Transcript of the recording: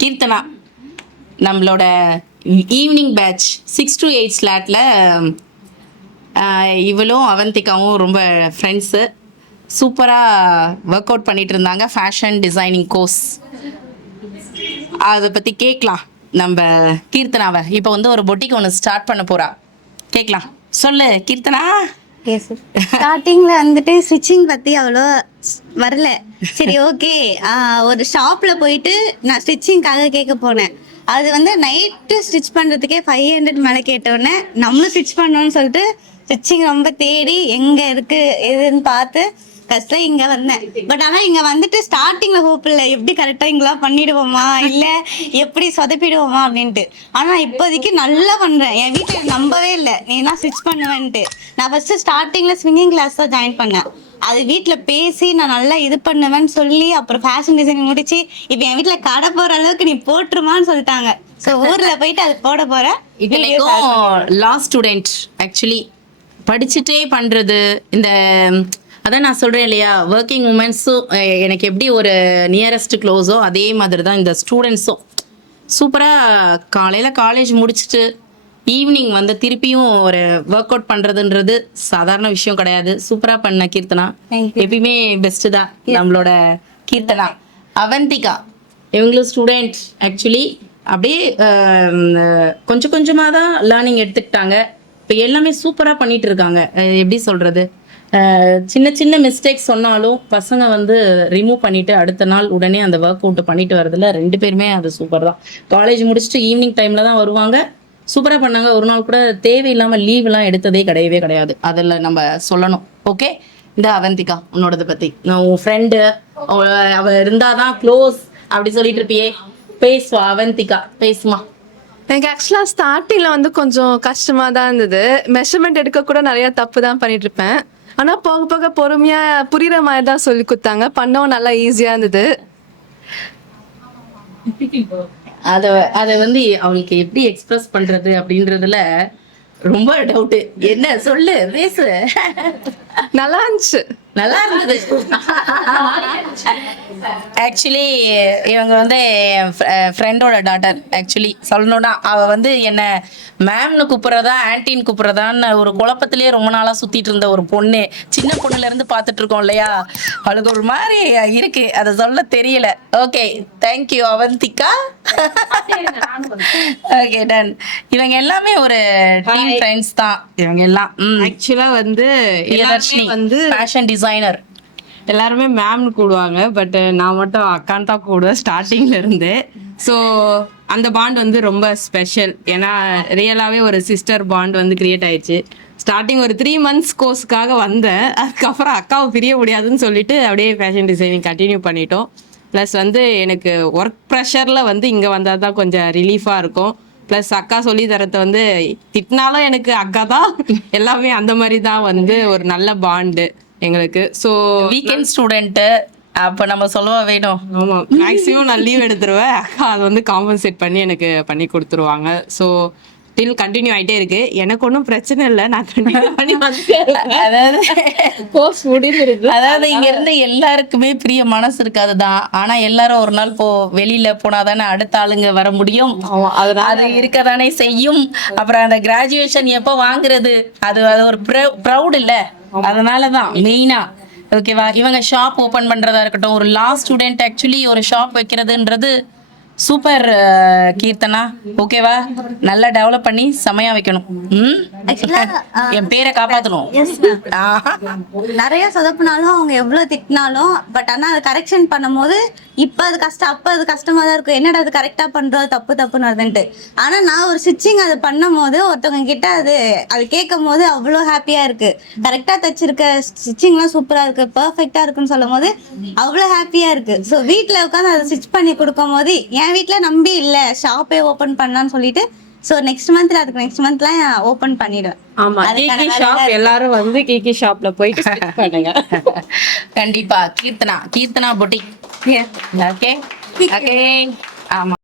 கீர்த்தனா நம்மளோட evening batch 6 to 8 ஸ்லாட்டில் இவளும் அவந்திகாவும் ரொம்ப ஃப்ரெண்ட்ஸு. சூப்பராக ஒர்க் அவுட் பண்ணிட்டு இருந்தாங்க ஃபேஷன் டிசைனிங் கோர்ஸ். அதை பற்றி கேட்கலாம் நம்ம கீர்த்தனாவை. இப்போ வந்து ஒரு பொட்டிக் ஒன்று ஸ்டார்ட் பண்ண போகிறா, கேட்கலாம். சொல்லு கீர்த்தனா. ஸ்டார்டிங்ல வந்துட்டு ஸ்டிச்சிங் பத்தி அவ்வளோ வரல. சரி ஓகே, ஒரு ஷாப்ல போயிட்டு நான் ஸ்டிச்சிங்காக கேட்க போனேன். அது வந்து நைட்டு ஸ்டிச் பண்றதுக்கே 500 மேலே கேட்டோடனே நம்மளும் ஸ்டிச் பண்ணோம்னு சொல்லிட்டு ஸ்டிச்சிங் ரொம்ப தேடி எங்க இருக்கு எதுன்னு பார்த்து கஷ்டம் இங்க வந்தேன். பட் ஆனா இங்க வந்துட்டு ஸ்டார்டிங்ல ஹோப் இல்லை, எப்படி கரெக்டா இங்கெல்லாம் பண்ணிடுவோமா இல்ல எப்படி சொதப்பிடுவோமா அப்படின்ட்டு. ஆனா இப்போதைக்கு நல்லா பண்றேன். என் வீட்டுல நம்பவே இல்லை நீ எல்லாம் ஸ்டிச் பண்ணுவேன்ட்டு. நான் ஃபர்ஸ்ட் ஸ்டார்டிங்ல ஸ்விங்கிங் கிளாஸ் தான் ஜாயின் பண்ணேன். அது வீட்டுல பேசி நான் நல்லா இது பண்ணுவேன்னு சொல்லி அப்புறம் ஃபேஷன் டிசைனிங் முடிச்சு இப்ப என் வீட்டுல கடை போற அளவுக்கு நீ போட்டுருமான்னு சொல்லிட்டாங்க. ஸோ ஊர்ல போயிட்டு அது போட போறேன். லாஸ்ட் ஸ்டூடெண்ட் ஆக்சுவலி படிச்சுட்டே பண்றது இந்த அதான் நான் சொல்கிறேன் இல்லையா, ஒர்க்கிங் உமன்ஸும் எனக்கு எப்படி ஒரு நியரஸ்ட் க்ளோஸோ அதே மாதிரி தான் இந்த ஸ்டூடெண்ட்ஸும். சூப்பராக காலையில் காலேஜ் முடிச்சுட்டு ஈவினிங் வந்து திருப்பியும் ஒரு ஒர்க் அவுட் பண்ணுறதுன்றது சாதாரண விஷயம் கிடையாது. சூப்பராக பண்ண கீர்த்தனா, எப்பயுமே பெஸ்ட்டு தான் நம்மளோட கீர்த்தனா. அவந்திகா இவங்களும் ஸ்டூடெண்ட் ஆக்சுவலி அப்படியே கொஞ்சம் கொஞ்சமாக தான் லேர்னிங் எடுத்துக்கிட்டாங்க. இப்போ எல்லாமே சூப்பராக பண்ணிட்டு இருக்காங்க. எப்படி சொல்கிறது, சின்ன சின்ன மிஸ்டேக்ஸ் சொன்னாலும் பசங்க வந்து ரிமூவ் பண்ணிட்டு அடுத்த நாள் உடனே அந்த ஒர்க் அவுட் பண்ணிட்டு வரதுல ரெண்டு பேருமே அது சூப்பர் தான். காலேஜ் முடிச்சுட்டு ஈவினிங் டைம்ல தான் வருவாங்க. சூப்பராக பண்ணாங்க. ஒரு நாள் கூட தேவையில்லாமல் லீவ்லாம் எடுத்ததே கிடையவே கிடையாது. அதில் நம்ம சொல்லணும். ஓகே, இந்த அவந்திகா உன்னோடதை பற்றி. உன் ஃப்ரெண்டு அவ இருந்தாதான் க்ளோஸ் அப்படி சொல்லிட்டு இருப்பியே, பேசுவா அவந்திகா, பேசுமா. எனக்கு ஆக்சுவலாக ஸ்டார்டிங்கில் வந்து கொஞ்சம் கஷ்டமாக தான் இருந்தது. மெஷர்மெண்ட் எடுக்க கூட நிறைய தப்பு தான் பண்ணிட்டு இருப்பேன். ஆனால் போக போக பொறுமையாக புரிகிற மாதிரி தான் சொல்லி கொடுத்தாங்க. பண்ணவும் நல்லா ஈஸியாக இருந்தது. அதை வந்து அவங்களுக்கு எப்படி எக்ஸ்பிரஸ் பண்றது அப்படின்றதுல ரொம்ப டவுட்டு. என்ன சொல்லு, பேசு. நல்லா இருந்துச்சு, நல்லா இருந்தது. ஆக்சுவலி இவங்க வந்து என் ஃப்ரெண்டோட டாட்டர். ஆக்சுவலி சொல்லணும்னா அவள் வந்து என்னை மேம்னு கூப்பிட்றதா ஆன்டின்னு கூப்பிட்றதான்னு ஒரு குழப்பத்திலே ரொம்ப நாளாக சுற்றிட்டு இருந்த ஒரு பொண்ணு. சின்ன பொண்ணுலேருந்து பார்த்துட்டு இருக்கோம் இல்லையா, அவளுக்கு ஒரு மாதிரி இருக்கு, அதை சொல்ல தெரியல. Okay, thank you Avantika. Okay, done. இவங்க எல்லாமே ஒரு டீம் ஃப்ரெண்ட்ஸ் தான் இவங்க எல்லாம். ஆக்சுவலாக வந்து எல்லாருமே வந்து ஃபேஷன் டிசைனர் எல்லாருமே மேம்னு கூடுவாங்க. பட் நான் மட்டும் அக்கான்னு தான் கூடுவேன் ஸ்டார்டிங்ல இருந்து. ஸோ அந்த பாண்ட் வந்து ரொம்ப ஸ்பெஷல். ஏன்னா ரியலாகவே ஒரு சிஸ்டர் பாண்ட் வந்து கிரியேட் ஆயிடுச்சு. ஸ்டார்டிங் ஒரு 3 months கோர்ஸுக்காக வந்தேன். அதுக்கப்புறம் அக்காவை பிரிய முடியாதுன்னு சொல்லிட்டு அப்படியே ஃபேஷன் டிசைனிங் கண்டினியூ பண்ணிட்டோம். ப்ளஸ் வந்து எனக்கு ஒர்க் ப்ரெஷரில் வந்து இங்கே வந்தால் தான் கொஞ்சம் ரிலீஃபாக இருக்கும். ப்ளஸ் அக்கா சொல்லி தரத்தை வந்து திட்டினாலும் எனக்கு அக்கா தான் எல்லாமே. அந்த மாதிரி தான் வந்து ஒரு நல்ல பாண்டு எங்களுக்கு. ஸோ வீக்கெண்ட் ஸ்டூடெண்ட்டு அப்போ நம்ம சொல்லவா வேணும். ஆமாம், மேக்ஸிமம் நான் லீவ் எடுத்துருவேன். அக்கா அதை வந்து காம்பன்சேட் பண்ணி எனக்கு பண்ணி கொடுத்துருவாங்க. ஸோ டில் கண்டினியூ ஆகிட்டே இருக்கு. எனக்கு ஒன்றும் பிரச்சனை இல்லை, நான் கண்டினியூ பண்ணி அதாவது கோர்ஸ் முடிஞ்சிருக்கு. அதாவது இங்க இருந்து எல்லாருக்குமே பிரிய மனசு இருக்காது தான். ஆனா எல்லாரும் ஒரு நாள் வெளியில போனாதானே அடுத்த ஆளுங்க வர முடியும். அது இருக்கதானே செய்யும். அப்புறம் அந்த கிராஜுவேஷன் எப்போ வாங்குறது, அது ஒரு ப்ரௌட் இல்ல, அதனாலதான் மெயினா. ஓகேவா, இவங்க ஷாப் ஓபன் பண்றதா இருக்கட்டும், ஒரு லாஸ்ட் ஸ்டூடெண்ட் ஆக்சுவலி ஒரு ஷாப் வைக்கிறதுன்றது சூப்பர் கீர்த்தனா. ஓகேவா, நல்லா டெவலப் பண்ணி செமையா வைக்கணும். என் பேரை காப்பாற்றணும். நிறைய சொதப்பினாலும் அவங்க எவ்வளவு திட்டினாலும் பட் ஆனா அது கரெக்ஷன் பண்ணும் போது இப்ப அது கஷ்டம், அப்ப அது கஷ்டமா தான் இருக்கும். என்னடா அது கரெக்டா பண்றோம், தப்புன்னு வருதுன்ட்டு. ஆனா நான் ஒரு ஸ்டிச்சிங் அது பண்ணும் போது ஒருத்தவங்க கிட்ட அது கேட்கும் போது அவ்வளோ ஹாப்பியா இருக்கு. கரெக்டா தச்சிருக்க, ஸ்டிச்சிங்லாம் சூப்பரா இருக்கு, பெர்ஃபெக்டா இருக்குன்னு சொல்லும் போது அவ்வளோ ஹாப்பியா இருக்கு. ஸோ வீட்டுல உட்காந்து அதை ஸ்டிச் பண்ணி கொடுக்கும் போது என் வீட்டுல நம்பி இல்ல ஷாப்பே ஓபன் பண்ணலான்னு சொல்லிட்டு ஸோ நெக்ஸ்ட் மந்த்லாம் ஓபன் பண்ணிடுவேன். ஆமா, கேகே ஷாப் எல்லாரும் வந்து கேகே ஷாப்ல போயிட்டு பண்ணுங்க. கண்டிப்பா கீர்த்தனா பொட்டிக். ஓகே, ஆமா.